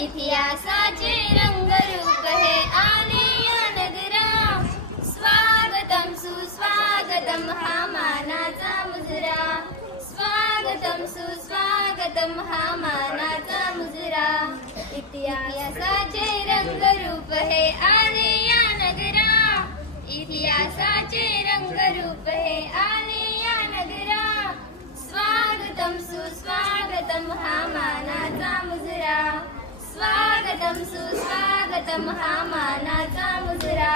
इतिहासाचे रंगरूप हे आले या नगरा, स्वागतम सुस्वागतम हा मानाचा मुजरा, स्वागतम सुस्वागतम हा मानाचा मुजरा. इतिहासाचे रंगरूप हे आले या नगरा, इतिहासाचे रंगरूप हे आले या नगरा, स्वागतम सुस्वागतम हा मानाचा मुजरा, स्वागतम सुस्वागतम हा मानाचा मुजरा.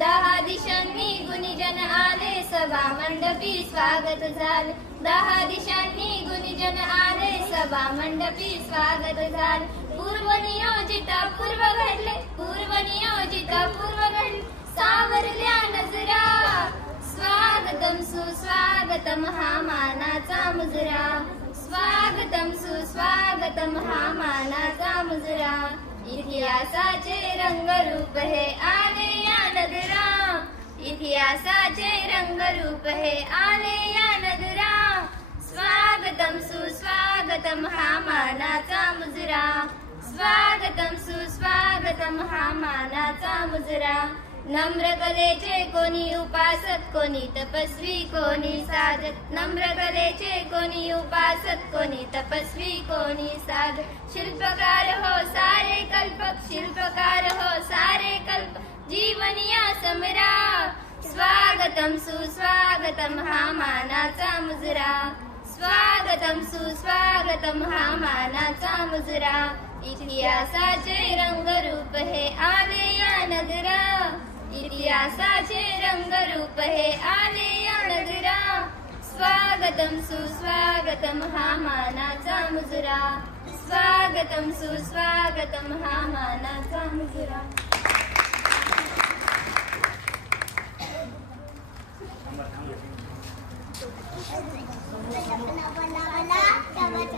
10 दिशांनी गुणीजन आले सभा मंडपी स्वागत झाले, 10 दिशांनी गुणीजन आले सभा मंडपी स्वागत झाले. पूर्व नियोजित पूर्व घडले, पूर्व नियोजित पूर्व घडले, सावरल्या नजरा, स्वागतम सुस्वागतम हा मानाचा मुजरा, स्वागतम सुस्वागतम हा मानाचा मुजरा. इतिहासाचे रंगरूप हे आले या नगरा, इतिहासाचे रंगरूप हे आले या नगरा, स्वागतम सुस्वागतम हा मानाचा मुजरा, स्वागतम सुस्वागतम हा मानाचा मुजरा. नम्र कलेचे कोणी उपासक, कोणी तपस्वी, कोणी साधक, नम्र कलेचे कोणी उपासक, कोणी तपस्वी, कोणी साधक. शिल्पकार हो सारे कल्पक, शिल्पकार हो सारे कल्पक, जीवनिया समरा, स्वागतम सुस्वागतम हा मानाचा मुजरा, स्वागतम सुस्वागतम हा मानाचा मुजरा. इतिहासाचे रंगरूप हे आले या नगरा, इतिहासाचे रंगरूप हे आले या नगरा, स्वागतम सुस्वागतम हा मानाचा मुजरा, स्वागतम सुस्वागतम हा मानाचा मुजरा. बला बला बला